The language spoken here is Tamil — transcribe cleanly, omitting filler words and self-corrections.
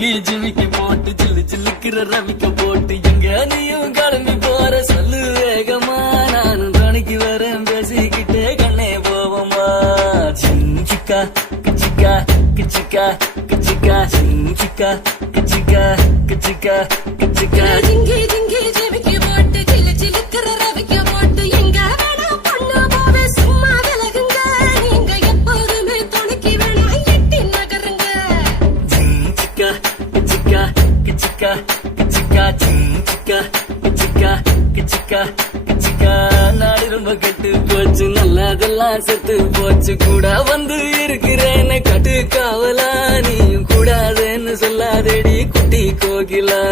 ஜிங்கி ஜிமிக்கி போட்டு சில்லு சில்லுக்கிற ரவிக்க போட்டு எங்க நீயும் கிளம்பி போற சொல்லு வேகமா நானும் துணைக்கு வரேன் பேசிக்கிட்டே கண்ணே போவோமா சிக்கா கிச்சிக்கா கிச்சிக்கா கிச்சிக்கா சிக்கா கிச்சிக்கா கிச்சிக்கா கிச்சிக்கா ஜிங்கி ஜிங்கி ஜிமிக்கி போட்டு சில்லு சில்லுக்கிற ரவிக்க போட்டு எங்க வேணா பொண்ணு போவே சும்மா விலகுங்க நீங்க எப்போதுமே துணைக்கு வேணா எட்டி நகருங்க சிக்கா கிச்சிக்கா கிச்சிக்கா கிச்சிக்கா சிக்கா கிச்சிக்கா கிச்சிக்கா கிச்சிக்கா நாடு ரொம்ப கெட்டு போச்சு நல்லதெல்லாம் செத்து போச்சு கூட வந்து இருக்கிறேன்னு கட்டு காவலா நீயும் கூடாதுன்னு சொல்லாதேடி குட்டி கோகிலா